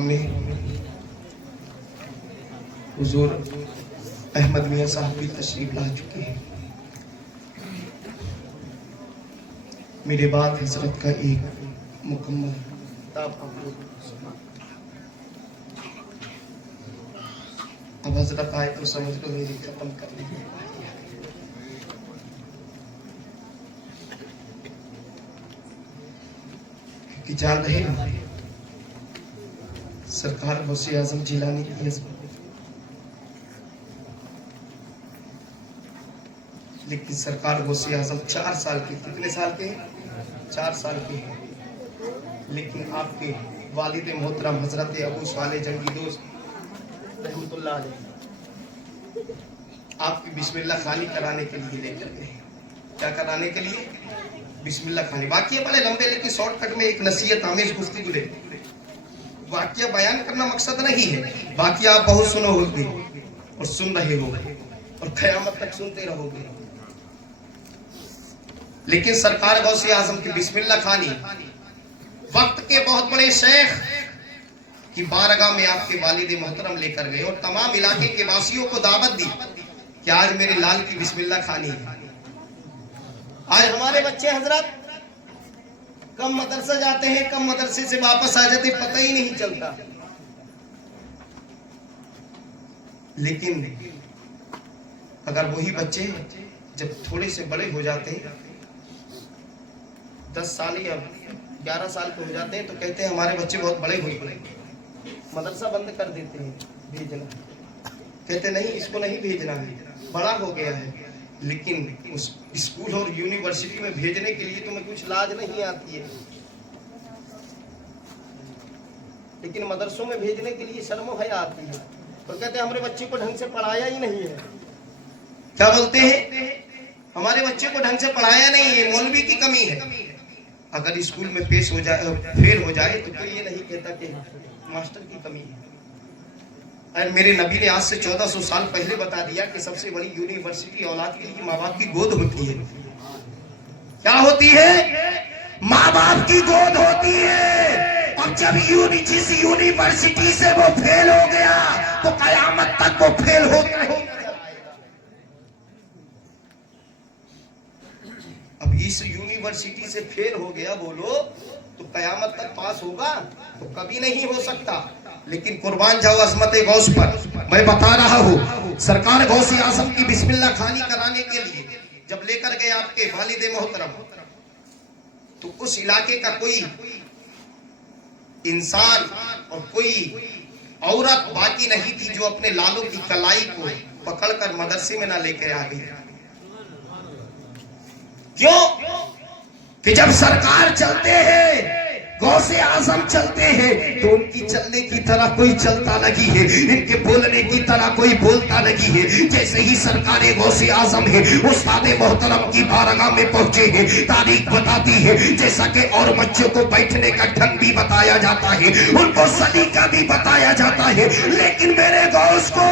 में हुजूर अहमद मियां साहब भी तशरीफ ला चुके हैं। मेरे बाद हजरत का एक मुकम्मल अब हजरत आए तो समझ लो मेरी खत्म कर ली। कि जान रहे सरकार गौसे आजम जिलानी की अजमत, लेकिन सरकार गौसे आजम 4 साल के, कितने साल के? 4 साल के हैं। लेकिन आपके वालिद मोहतरम हजरत अबू साले जंगी दोस्त रहमतुल्लाह अलैह आपकी बिस्मिल्लाह खानी कराने के लिए लेकर गए। क्या कराने के लिए? बिस्मिल्लाह खानी। वाकया बड़े लंबे, लेकिन शॉर्टकट में एक नसीहत आमेज गुफ्तगू ले। वाकया बयान करना मकसद नहीं है, वाकया आप बहुत सुनो होगे और सुन रहे हो और क़यामत तक सुनते रहोगे। लेकिन सरकार गौसे आजम की बिस्मिल्लाह खानी वक्त के बहुत बड़े शेख की बारगाह में आपके वालिद मोहतरम लेकर गए और तमाम इलाके के वासियों को दावत दी कि आज मेरे लाल की बिस्मिल्लाह खानी है। आज हमारे बच्चे हजरत कम मदरसा जाते हैं, कम मदरसे से वापस आ जाते, पता ही नहीं चलता। लेकिन अगर वही बच्चे जब थोड़े से बड़े हो जाते हैं, 10 साल या 11 साल के हो जाते हैं, तो कहते हैं हमारे बच्चे बहुत बड़े हो गए, मदरसा बंद कर देते हैं भेजना। कहते नहीं, इसको नहीं भेजना है, बड़ा हो गया है। लेकिन उस स्कूल और यूनिवर्सिटी में भेजने के लिए तुम्हें कुछ लाज नहीं आती है, लेकिन मदरसों में भेजने के लिए शर्म हया आती है। और कहते हैं हमारे बच्चे को ढंग से पढ़ाया ही नहीं है। क्या बोलते हैं? हमारे बच्चे को ढंग से पढ़ाया नहीं है, मौलवी की कमी है। अगर स्कूल में पेश हो जाए, फेल हो जाए, तो कोई ये नहीं कहता कि मास्टर की कमी है। और मेरे नबी ने आज से 1400 साल पहले बता दिया कि सबसे बड़ी यूनिवर्सिटी औलाद के लिए माँ बाप की गोद होती है। क्या होती है? माँ बाप की गोद होती है। और जब जिस यूनिवर्सिटी से वो फेल हो गया, तो कयामत तक वो फेल हो गया। अब इस यूनिवर्सिटी से फेल हो गया बोलो, तो कयामत तक पास होगा? तो कभी नहीं हो सकता। लेकिन कुर्बान जाओ अजमत गौस पर, मैं बता रहा हूँ सरकार गौसे आजम की बिस्मिल्लाह खानी कराने के लिए जब लेकर गए आपके वालिद मोहतरम, तो उस इलाके का कोई इंसान और कोई औरत बाकी नहीं थी जो अपने लालों की कलाई को पकड़कर मदरसे में ना लेकर आ गई। क्यों? कि जब सरकार चलते हैं, गौसे आजम चलते हैं, तो उनकी चलने की तरह कोई चलता नहीं है, इनके बोलने की तरह कोई बोलता नहीं है। जैसे ही सरकार गौसे आजम है उस्ताद मोहतरम की बारगाह में पहुंचे हैं, तारीख बताती है, जैसा कि और बच्चों को बैठने का ढंग भी बताया जाता है, उनको सलीका भी बताया जाता है, लेकिन मेरे गौस को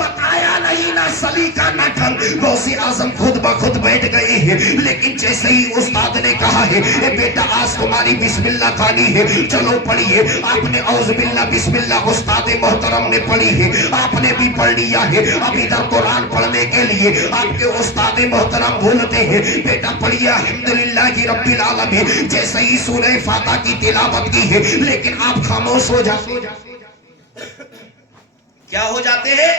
बताया नहीं, ना सलीका ना ढंग। गौसे आजम खुद ब खुद बैठ गए हैं। लेकिन जैसे ही उस्ताद ने कहा है, ए बेटा आज तुम्हारी बिस्मिल्लाह खानी है, चलो पढ़िए। आपने औज़ुबिल्लाह बिस्मिल्लाह उस्ताद मोहतरम ने पढ़ी है, आपने भी पढ़ लिया है। अब इधर कुरान पढ़ने के लिए आपके उस्ताद मोहतरम बोलते हैं, बेटा पढ़िए अल्हम्दुलिल्लाहि रब्बिल आलमीन। जैसे ही सूरह फातिहा की तिलावत की है, लेकिन आप खामोश हो जाते। क्या हो जाते हैं?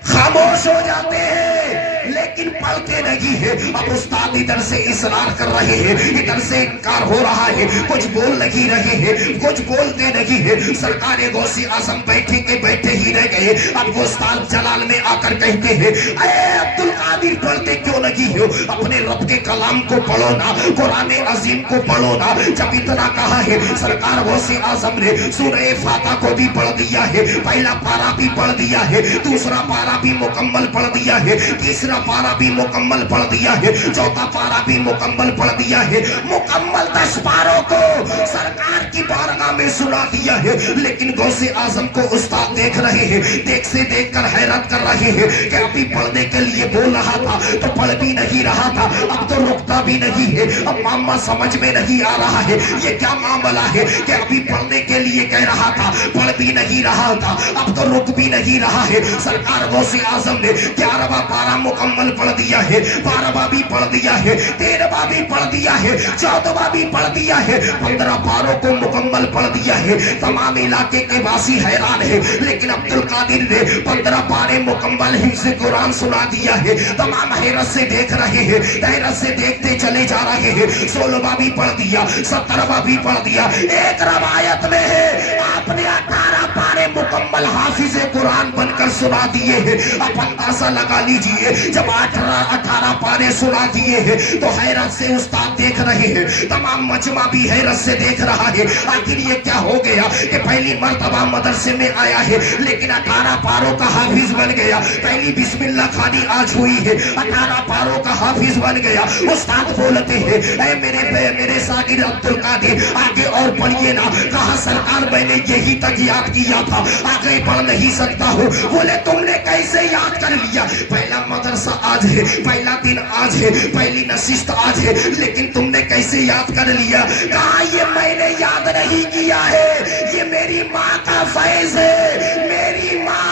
खामोश हो जाते हैं, लेकिन पढ़ते नहीं है। अब उस्ताद इधर से इसरार कर रहे हैं, इधर से इनकार हो रहा है, कुछ बोल नहीं रहे हैं, कुछ बोलते नहीं है। सरकार गौसे आजम बैठे के बैठे ही रह गए। अब वो उस्ताद जलाल में आकर कहते हैं, अरे अब्दुल कादिर पढ़ते क्यों नहीं हो? अपने रब के कलाम को पढ़ो ना, कुरान अजीम को पढ़ो ना। जब इतना कहा है, सरकार गौसे आजम ने सूरह फातिहा को भी पढ़ दिया है, पहला पारा भी पढ़ दिया है, दूसरा पारा भी मुकम्मल पढ़ दिया है, तीसरा तीसरा पारा भी मुकम्मल पढ़ दिया है, चौथा पारा भी मुकम्मल पढ़ दिया है, मुकम्मल 10 पारों को सरकार की बारगाह में सुना दिया है। लेकिन गौसे आजम को उस्ताद देख रहे हैं, देख से देख कर हैरत कर रहे हैं कि अभी पढ़ने के लिए बोल रहा था तो पढ़ भी नहीं रहा था, अब तो रुकता भी नहीं है। अब मामा समझ में नहीं आ रहा है ये क्या मामला है कि अभी पढ़ने के लिए कह रहा था, पढ़ भी नहीं रहा था, अब तो रुक भी नहीं रहा है। सरकार गौसे आजम ने 11वां पारा मुकम्मल पढ़ दिया है, 12वां भी पढ़ दिया है, 13वां भी पढ़ दिया है, 14वां भी पढ़ दिया है, 15 पारों को मुकम्मल पढ़ दिया है। तमाम इलाके के वासी हैरान है, लेकिन अब्दुल कादिर ने 15 पारे मुकम्मल हिफ्ज़ कुरान सुना दिया है। तमाम हैरत से देख रहे हैं, हैरत से देखते चले जा रहे हैं। 16वां भी पढ़ दिया, 17वां भी पढ़ दिया। एक रवायत में है आपने 18 पारे मुकम्मल हाफिज कुरान बनकर सुना दिए हैं। अब अंदाजा लगा लीजिए, जब 18 पारे सुना दिए हैं तो हैरत से उस्ताद देख रहे हैं, तमाम मजमा भी हैरत से देख रहा है आखिर ये क्या हो गया कि पहली मर्तबा मदरसे में आया है लेकिन 18 पारों का हाफिज बन गया। पहली बिस्मिल्लाह खानी आज हुई है, 18 पारों का हाफिज बन गया। उस्ताद बोलते हैं ऐ मेरे सागिर अब्दुल कादिर आगे और पढ़िए ना। कहा सरकार मैंने यही तक याद किया था, आगे पढ़ नहीं सकता हूँ। बोले तुमने कैसे याद कर लिया? पहला मदरसा आज है, पहला दिन आज है, पहली नशिस्त आज है, लेकिन तुमने कैसे याद कर लिया? कहा ये मैंने याद नहीं किया है, ये मेरी माँ का फैज है। मेरी माँ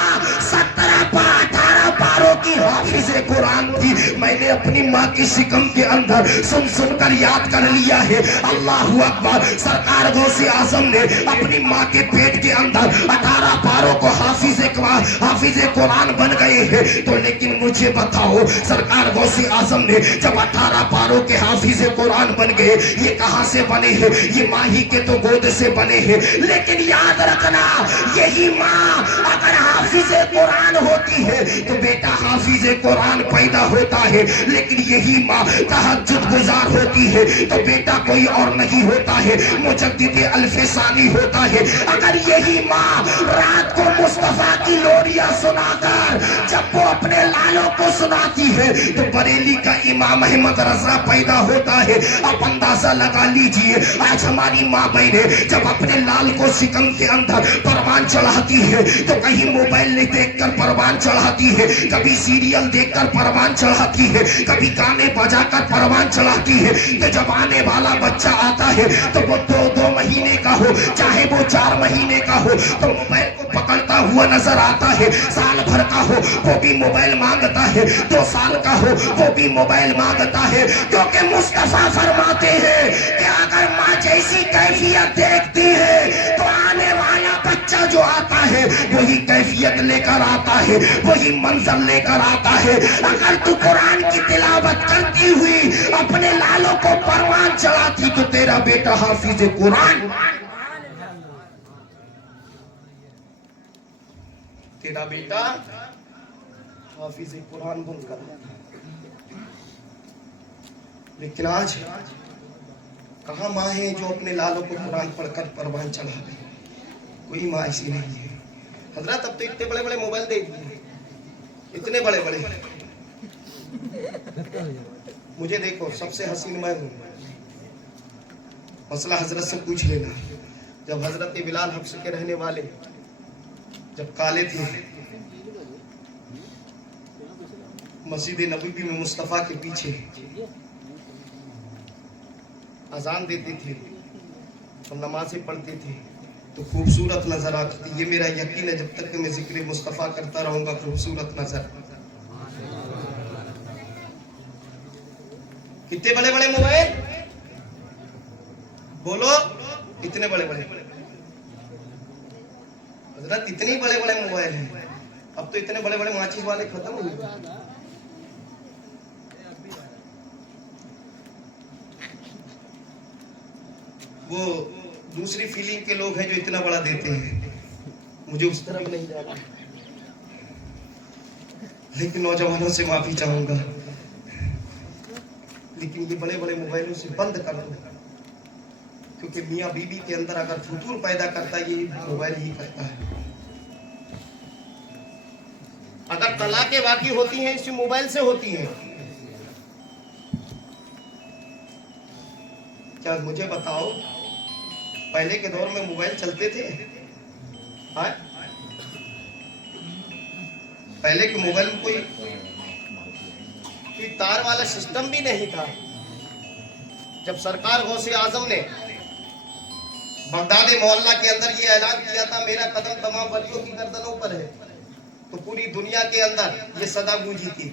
18 पारों की हाफिज कुरान थी, मैंने अपनी माँ की शिकम के अंदर सुन सुनकर याद कर लिया है। अल्लाहू अकबर। सरकार गौसे आजम ने अपनी माँ के पेट के अंदर 18 पारों को हाफिज कुरान बन गए हैं। तो लेकिन मुझे बताओ, सरकार गौसे आजम ने जब 18 पारों के हाफिज कुरान बन गए, ये कहां से बने हैं? ये माँ ही के तो गोद से बने हैं। लेकिन याद रखना, यही माँ अगर हाफिज कुरान होती है तो बेटा हाफिज कुरान पैदा होता है, लेकिन यही माँ तहज्जुद गुजार होती है तो बेटा कोई और नहीं होता है, मुजद्दिद अल्फसानी होता है। अगर यही माँ रात को मुस्तफा की लोरियां सुनाकर जब वो अपने लालों को सुनाती है तो बरेली का इमाम अहमद रजा पैदा होता है। आप अंदाजा लगा लीजिए, आज हमारी माँ बहनें जब अपने लाल को शिकम के अंदर परवान चढ़ाती है तो कहीं मोबाइल देखकर परवान चढ़ाती है, कभी सीरियल देखकर परवान चढ़ाती है, कभी गाने बजाकर परवान चढ़ाती है। तो जब आने वाला बच्चा आता है तो वो 2 महीने का हो चाहे वो 4 महीने का हो तो मोबाइल को पकड़ता हुआ नजर आता है। साल भर का हो वो भी मोबाइल मांगता है, 2 साल का हो वो भी मोबाइल मांगता है, क्योंकि मुस्तफा फरमाते हैं कि अगर माँ जैसी कैफियत देखती है तो आने वाला बच्चा जो आता है वही कैफियत लेकर आता है, वही मंजर लेकर आता है। अगर तू कुरान की तिलावत करती हुई अपने लालों को परवान चढ़ाती तो तेरा बेटा हाफिज कुरान, तेरा बेटा हाफिज कुरान बनकर। लेकिन आज कहाँ माँ है जो अपने लालों को कुरान पढ़कर परवान चढ़ा दे? कोई माँ ऐसी नहीं है। हजरत अब तो इतने बड़े बड़े मोबाइल दे दिए, इतने बड़े बड़े। मुझे देखो, सबसे हसीन मैं हूँ, मसला हजरत से पूछ लेना। जब हजरत बिलाल हब्स के रहने वाले जब काले थे, मस्जिद नबवी में मुस्तफा के पीछे अजान देते थे और नमाजें पढ़ते थे तो खूबसूरत नजर आती थी। ये मेरा यकीन है, जब तक कि मैं जिक्र मुस्तफा करता रहूंगा खूबसूरत नजर। कितने बड़े बड़े मोबाइल बोलो, इतने बड़े बड़े हजरत, इतने बड़े बड़े मोबाइल हैं। अब तो इतने बड़े बड़े माचिस वाले खत्म हो गए। वो दूसरी फीलिंग के लोग हैं जो इतना बड़ा देते हैं, मुझे उस तरफ नहीं जाना। लेकिन नौजवानों से माफी चाहूंगा, लेकिन ये बड़े बड़े मोबाइलों से बंद कर दो, क्योंकि मियाँ बीबी के अंदर अगर फुतूर पैदा करता है ये मोबाइल ही करता है। अगर तलाकें बाकी होती हैं इसी मोबाइल से होती हैं। क्या मुझे बताओ, पहले के दौर में मोबाइल चलते थे? हाँ, पहले के मोबाइल में कोई तार वाला सिस्टम भी नहीं था। जब सरकार गौसे आजम ने बगदादी मोहल्ला के अंदर ये ऐलान किया था, मेरा कदम तमाम वलियों की गर्दनों पर है, तो पूरी दुनिया के अंदर ये सदा गूंजी थी।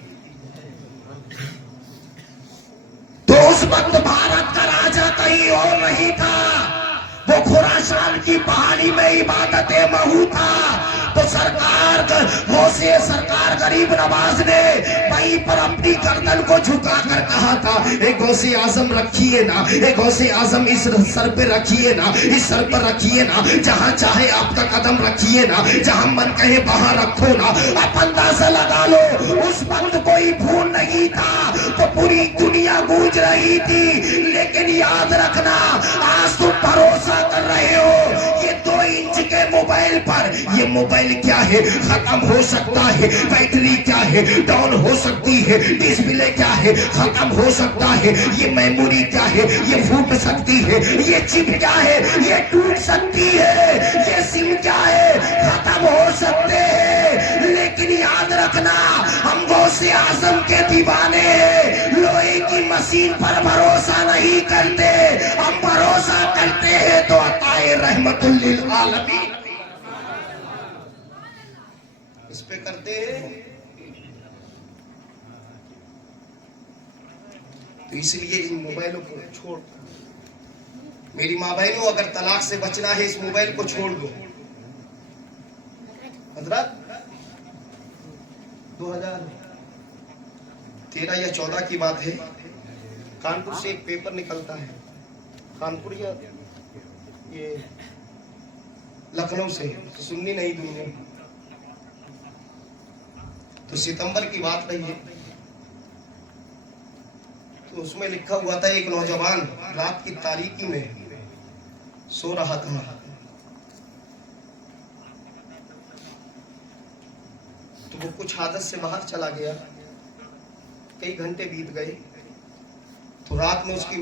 तो उस वक्त भारत का राजा कहीं और नहीं था, वो खुरासान की पहाड़ी में इबादत महू था। तो सरकार गरीब नवाज ने वहीं पर अपनी गर्दन को झुकाकर कहा था, एक गौसे आजम रखिए ना, एक गौसे आजम इस सर पे रखिए ना, इस सर पर रखिए ना, जहां चाहे आपका कदम रखिए ना, जहां मन कहे वहां रखो ना। आप अंदाजा लगा लो, उस वक्त कोई फोन नहीं था तो पूरी दुनिया गूंज रही थी। लेकिन याद रखना, आज तुम भरोसा कर रहे हो ये 2 इंच के मोबाइल पर। ये मोबाइल क्या है, खत्म हो सकता है। बैटरी क्या है, डाउन हो सकती है। डिस्प्ले क्या है, खत्म हो सकता है। ये मेमोरी क्या है, ये फूट सकती है। ये चिप क्या है, ये टूट सकती है। ये सिम क्या है, खत्म हो सकते हैं। लेकिन याद रखना, हम गौसे आजम के दीवाने हैं। लोहे की मशीन पर भरोसा नहीं करते, हम भरोसा करते हैं तो अताए रहमतुल लिल आलमीन इस पे करते हैं। तो इसलिए इन मोबाइलों को छोड़, मेरी माँ बहनों, अगर तलाक से बचना है इस मोबाइल को छोड़ दो। हजरत 2013 या 14 की बात है, कानपुर से एक पेपर निकलता है, कानपुर या ये लखनऊ से, सुन्नी नई दुनिया। तो सितंबर की बात रही है, तो उसमें लिखा हुआ था एक नौजवान रात की तारीकी में सो रहा था, तो वो कुछ आदत से बाहर चला गया। कई घंटे बीत गए, तो रात में उसकी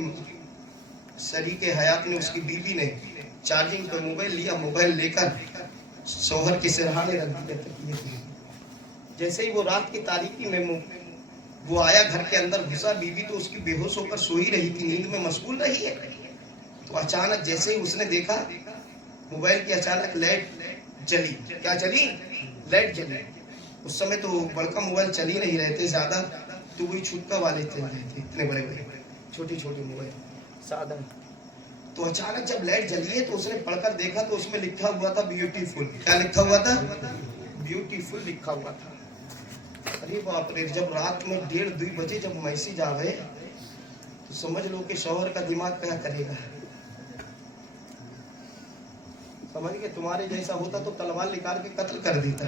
शरीके हयात ने, उसकी बीवी ने चार्जिंग पर मोबाइल लिया। मोबाइल लेकर शौहर के सिरहाने रख दिया। जैसे ही वो रात की तारीकी में वो आया, घर के अंदर घुसा, बीवी तो उसकी बेहोश होकर सो ही रही थी, नींद में मशगूल रही है। तो अचानक जैसे ही उसने देखा मोबाइल की, अचानक लाइट जली। क्या जली? लाइट जली। उस समय तो बड़का मोबाइल चल ही नहीं रहे थे ज्यादा, तो वही छुटका वाले चल रहे थे, इतने बड़े बड़े छोटे छोटे मोबाइल सादा। तो अचानक जब लाइट जली है तो उसने पढ़कर देखा, तो उसमें लिखा हुआ था ब्यूटीफुल। क्या लिखा हुआ था? ब्यूटीफुल लिखा हुआ था। अरे बाप रे, जब रात में 1:30-2 बजे जब मैसेज आ गए तो समझ लो कि शौहर का दिमाग क्या करेगा। समझ गए? तुम्हारे जैसा होता तो तलवार निकाल के कत्ल कर देता।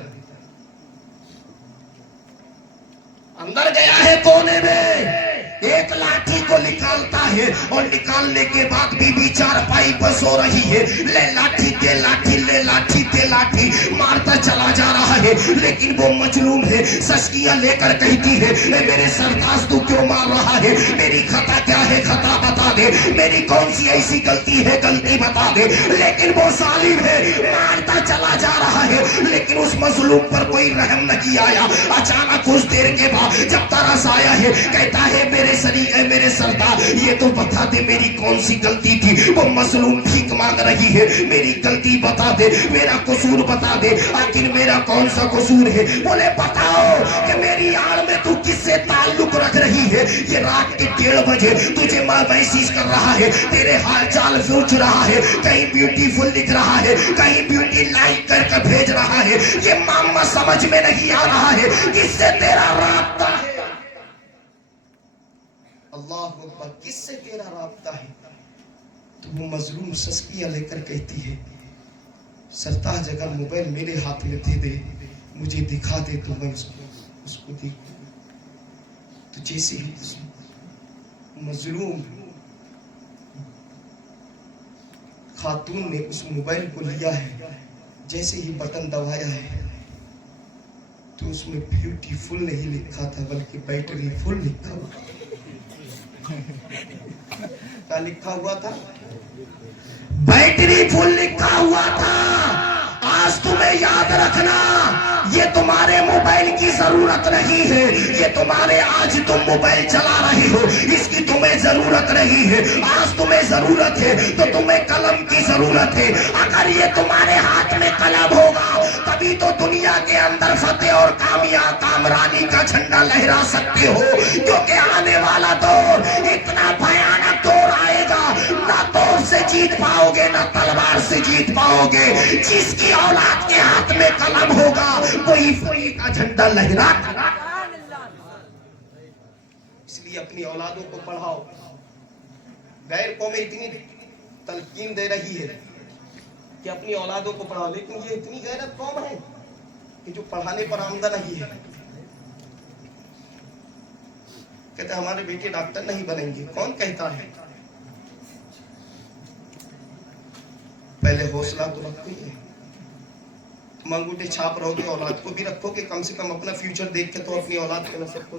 अंदर गया है कोने में, एक लाठी को निकालता है और निकालने के बाद बीबी चारपाई पर सो रही है। ले लाठी दे लाठी, ले लाठी दे लाठी, मारता चला जा रहा है। लेकिन वो मजलूम है, सस्कियां लेकर कहती है, मेरे सरताज तू क्यों मार रहा है? मेरी खता क्या है, खता बता दे। मेरी कौन सी ऐसी गलती है, गलती बता दे। लेकिन वो जालिम है, मारता चला जा रहा है। लेकिन उस मजलूम पर कोई रहम नहीं आया। अचानक कुछ देर के बाद जब तरस आया है, कहता है मेरे मेरे सरदार, ये तो बता दे मेरी कौन सी गलती थी। वो मजलूम भीख मांग रही है, मेरी गलती बता दे, मेरा कसूर बता दे। आखिर मेरा कौन सा कसूर है? बोले बताओ कि मेरी आड़ में तू किससे ताल्लुक रख रही है? ये रात के 1:30 बजे तुझे मां मैसेज कर रहा है, तेरे हाल चाल पूछ रहा है, कहीं ब्यूटीफुल लिख रहा है, कहीं ब्यूटी लाइक करके भेज रहा है। ये मामा समझ में नहीं आ रहा है किससे तेरा राब्ता है। अल्लाह अकबर, किससे तेरा राब्ता है? तो वो मजलूम सस्कियां लेकर कहती है, सरताज अगर मोबाइल मेरे हाथ में दे दे, मुझे दिखा दे तो मैं उसको देखूं। तो जैसे ही मजलूम खातून ने उस मोबाइल को लिया है, जैसे ही बटन दबाया है, तो उसमें ब्यूटीफुल नहीं लिखा था बल्कि बैटरी फुल लिखा हुआ था। क्या लिखा हुआ था? बैटरी फुल लिखा हुआ था। आज तुम्हें याद रखना, ये तुम्हारे मोबाइल की जरूरत नहीं है। ये तुम्हारे, आज तुम मोबाइल चला रहे हो, इसकी तुम्हें जरूरत नहीं है। आज तुम्हें जरूरत है तो तुम्हें कलम की जरूरत है। अगर ये तुम्हारे हाथ में कलम होगा तभी तो दुनिया के अंदर फतेह और कामरानी का झंडा लहरा सकते हो। क्योंकि आने वाला दौर इतना भयानक दौर आएगा, ना तोर से जीत पाओगे ना तलवार से जीत पाओगे। जिसकी औलाद के हाथ में कलम होगा वही फतेह का झंडा लहरा। इसलिए अपनी औलादों को पढ़ाओ। गैर कौमें इतनी तलकीन दे रही है कि अपनी औलादों को पढ़ाओ, लेकिन ये इतनी गैरत कौम है कि जो पढ़ाने पर आमदा नहीं है। कहते हमारे बेटे डॉक्टर नहीं बनेंगे। कौन कहता है? पहले हौसला तो रखो। तुम अंगूठे छाप रहोगे, औलाद को भी रखोगे। कम से कम अपना फ्यूचर देख के तो अपनी औलाद के नसब को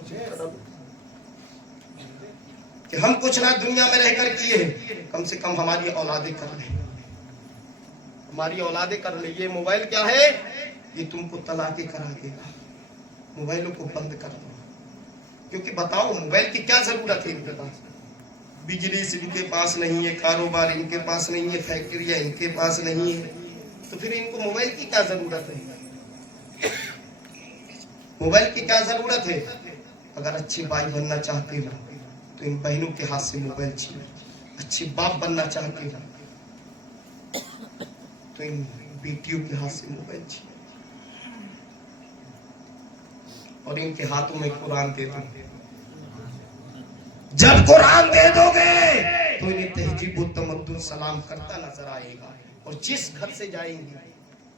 कि हम कुछ ना दुनिया में रहकर किए, कम से कम हमारी औलादें कर ले, हमारी औलादें कर ले। ये मोबाइल क्या है? ये तुमको तलाके करा देगा। मोबाइलों को बंद कर दो। क्योंकि बताओ मोबाइल की क्या जरूरत है इनके पास? बिजली इनके पास नहीं है, कारोबार इनके पास नहीं है, फैक्ट्रियां इनके पास नहीं है, तो फिर इनको मोबाइल की क्या जरूरत है? मोबाइल की क्या जरूरत है? अगर अच्छी भाई बनना चाहते हो तो इन बहनों के हाथ से मोबाइल छीनो। अच्छी बाप बनना चाहते हो तो इन बेटियों के हाथ से मोबाइल छीनो और इनके हाथों में कुरान दे दो। जब कुरान दे दोगे तो इन्हें तहजीब व तमद्दुन सलाम करता नजर आएगा। और जिस घर से जाएंगी,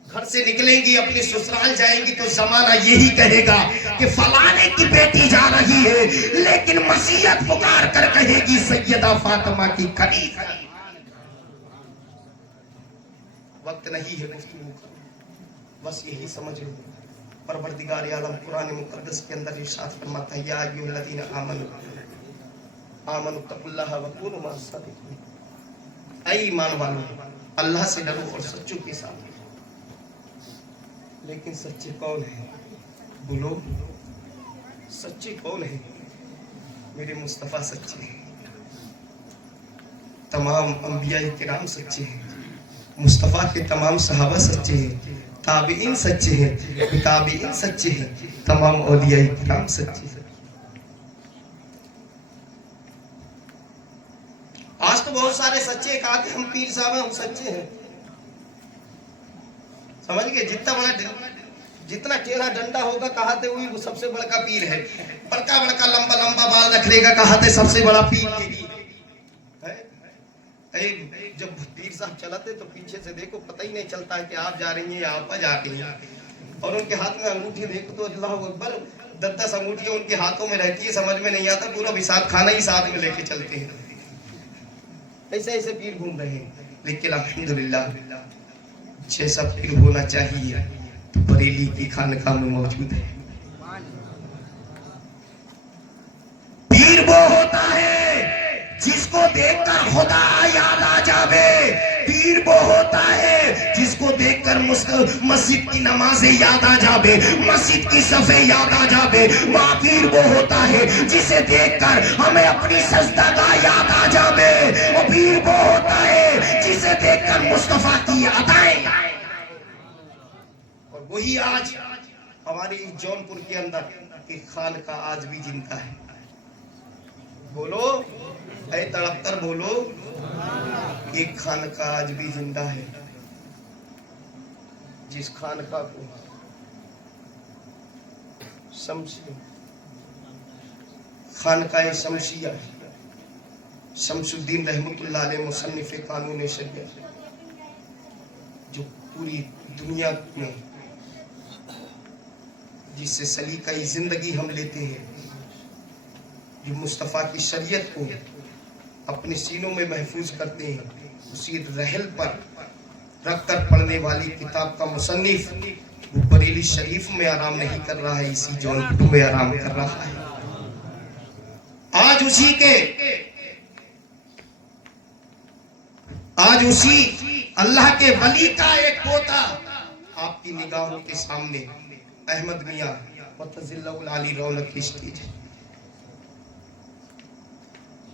घर से निकलेंगी, अपने ससुराल जाएंगी तो जमाना यही कहेगा कि फलाने की बेटी जा रही है, लेकिन मसीहत पुकार कर कहेगी सैयदा फातिमा की करीब। वक्त नहीं है गुफ्तगू का, बस यही समझ लो। परवरदिगार आलम कुरान मुकद्दस के अंदर इरशाद फरमाता है, या अय्युहल्लज़ीना आमनु तक़ुल्लाह व कूनू मअस सादिक़ीन। ऐ ईमान वालों, अल्लाह से डरो और सच्चों के साथ। लेकिन सच्चे कौन है? बोलो, सच्चे कौन है? मेरे मुस्तफा सच्चे हैं, तमाम अंबिया किराम सच्चे हैं, मुस्तफा के तमाम सहाबा सच्चे हैं, ताबीइन सच्चे हैं, ताबीइन सच्चे हैं, तमाम औलिया किराम सच्चे हैं। आज तो बहुत सारे सच्चे कहा कि हम पीर साहब हैं, हम सच्चे हैं। समझ गए? जितना टेढ़ा डंडा होगा कहाते हुई वो सबसे बड़ा पीर है। बड़का बड़का लंबा लंबा बाल रखेगा कहाते सबसे बड़ा पीर है। जब पीर साहब चलाते तो पीछे से देखो, पता ही नहीं चलता है कि आप जा रही हैं या आप जा रही हैं। और उनके हाथ में अंगूठी देखो तो अल्लाह अकबर, 10-10 अंगूठियां उनके हाथों में रहती है, समझ में नहीं आता। पूरा विसाख खाना ही साथ में लेके चलते हैं। ऐसे ऐसे पीर घूम रहे हैं। लेकिन अल्हम्दुलिल्लाह जैसा पीर होना चाहिए तो बरेली की खानकाह में मौजूद है। पीर वो होता है जिसको देखकर खुदा याद आ जावे। पीर वो होता है जिसको देखकर मस्जिद की नमाजें याद आ जावे, मस्जिद की सफे याद आ जावे। वह पीर वो होता है जिसे देखकर हमें अपनी सजदागाह याद आ जावे। और पीर वो होता है जिसे देखकर मुस्तफा की अदाएं। और वही आज हमारे जौनपुर के अंदर एक खानकाह आज भी जिंदा है। बोलो, ऐ तड़पकर बोलो, एक खानकाह आज भी जिंदा है। जिस खानकाह को खानकाह शमसिया शमसुद्दीन रहमतुल्लाह अलैह मुसन्निफ कानून शरीयत, जो पूरी दुनिया में जिससे सलीका जिंदगी हम लेते हैं, जो मुस्तफ़ा की शरीयत को अपने सीनों में महफूज करते हैं, उसी रहल पर रखकर पढ़ने वाली किताब का मुसन्निफ वो बरेली शरीफ में आराम नहीं कर रहा है, इसी जौनपुर में आराम कर रहा है। आज उसी अल्लाह के वली का एक पोता आपकी निगाहों के सामने अहमद मियां मुतज़िल्लुल आली रौनक की स्टेज है,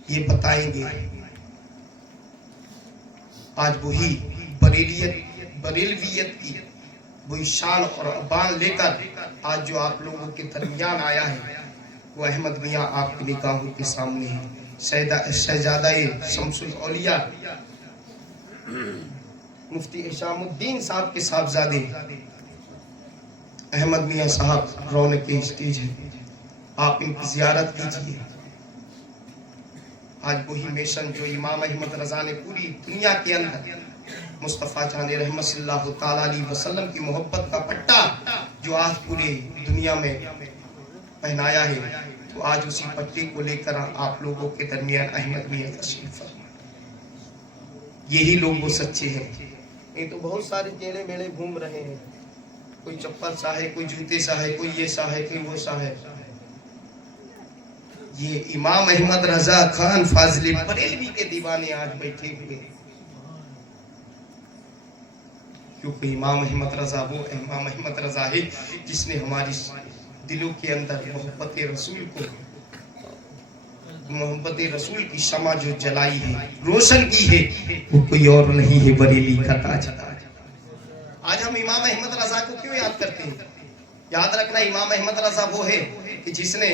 ये बताएंगे आज वही बरेलवियत की वही शान और अबान लेकर आज जो आप लोगों के दरमियान आया है, वो अहमद मियां आपकी निगाहों के सामने है। शहजादा शमसुल औलिया मुफ्ती इशामुद्दीन साहब के साहबजादे अहमद मियां साहब रौनक के स्टेज है, आप इनकी जियारत कीजिए। आज वही मिशन जो इमाम अहमद रजा ने पूरी दुनिया के अंदर मुस्तफ़ा जान रहमत सल्लल्लाहु ताला अलैहि वसल्लम की मोहब्बत का पट्टा जो आज पूरी दुनिया में पहनाया है, तो आज उसी पट्टे को लेकर आप लोगों के दरमियान अहमद मियां तशरीफ फरमा। यही लोग वो सच्चे हैं। ये तो बहुत सारे टेढ़े मेढ़े घूम रहे हैं, कोई चप्पल सा है, कोई जूते सा है, कोई ये सा है, कोई वो सा है। ये इमाम अहमद रजा खान फाजिल बरेलवी के दीवाने आज बैठे हुए, क्योंकि इमाम अहमद रजा वो इमाम अहमद रजा है जिसने हमारी दिलों के अंदर मोहब्बत रसूल को, मोहब्बत रसूल की शमा जो जलाई है, रोशन की है, वो कोई और नहीं है, बरेली का ताज। आज हम इमाम अहमद रजा को क्यों याद करते हैं? याद रखना, इमाम अहमद रजा वो है कि जिसने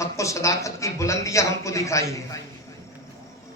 हक और सदाकत की बुलंदियां हमको दिखाई है।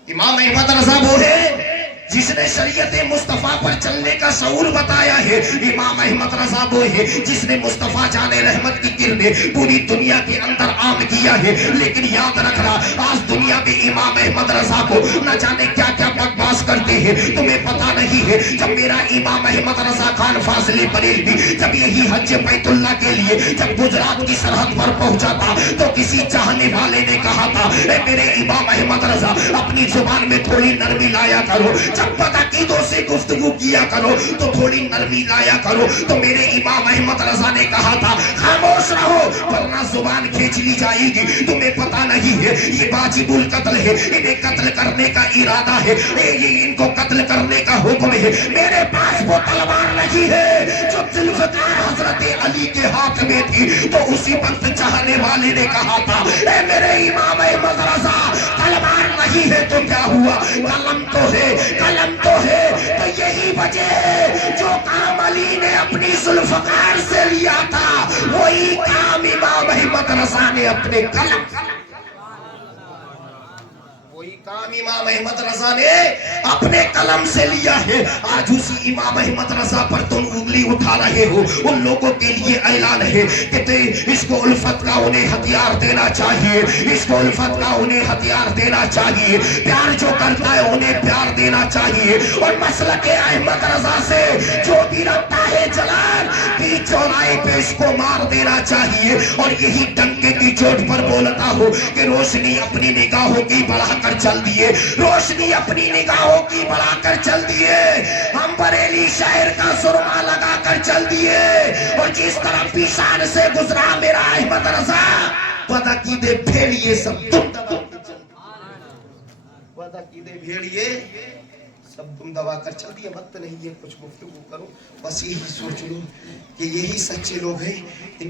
इमाम अहमद रजा वो है जिसने शरीयत मुस्तफा पर चलने का शऊर बताया है। इमाम अहमद रजा वो है जिसने मुस्तफा जाने रहमत की किरणें पूरी दुनिया के अंदर आम किया है। लेकिन याद रखना, आज दुनिया में इमाम अहमद रजा को न जाने क्या क्या बकवास करते हैं, तुम्हें पता नहीं है। जब मेरा इमाम अहमद रजा खान फाजिल बरेलवी जब यही हज बैतुल्लाह के लिए जब गुजरात की सरहद पर पहुंचा था, तो किसी चाहने वाले ने कहा था, मेरे इमाम अहमद रजा अपनी जुबान में थोड़ी नरमी लाया करो, जब अकीदों से गुफ्तगू किया करो तो थोड़ी नरमी लाया करो। तो मेरे इमाम अहमद रजा ने कहा था, खामोश रहो वरना जुबान खींच ली जाएगी। तुम्हें पता नहीं है ये वाजिबुल कत्ल है, इन्हें कत्ल करने का इरादा है, ये इनको कत्ल करने का हुक्म है। मेरे पास वो तलवार नहीं है जो जुल्फ़िकार हजरत अली के हाथ में थी। तो उसी वक्त चाहने वाले ने कहा था, मेरे इमाम अहमद रजा तलवार नहीं है तो क्या हुआ, कलम तो है, कलम तो है। तो यही वजह है जो काम अली ने अपनी जुल्फ़िकार से लिया था, वही काम इमाम अहमद रजा ने अपने कलम, वही काम इमाम अहमद रजा ने अपने कलम से लिया है। आज उसी इमाम अहमद रजा पर तुम उंगली उठा रहे हो। उन लोगों के लिए ऐलान है कि इसको उल्फत का उन्हें हथियार देना चाहिए, इसको उल्फत का उन्हें हथियार देना चाहिए। प्यार जो करता है उन्हें प्यार देना चाहिए। और मसलक अहमद रजा से जो भी रखता है जलाल, बीच चौराहे पे इसको मार देना चाहिए। और यही डंके की चोट पर बोलता हूँ कि रोशनी अपनी निगाहों की बढ़ाकर चल दिए, रोशनी अपनी निगाहों की बढ़ाकर चल दिए। हम बरेली शहर का सुरमा लगाकर चल दिए। और जिस तरह पिशान से गुजरा मेरा अहमद रजा, बदअकीदे भेड़िए सब तुम बदअकीदे भेड़िए सब तुम दबा कर चल दिए। वक्त नहीं है कुछ गुफ्तगू करो, बस यही सोच लो कि यही सच्चे लोग हैं।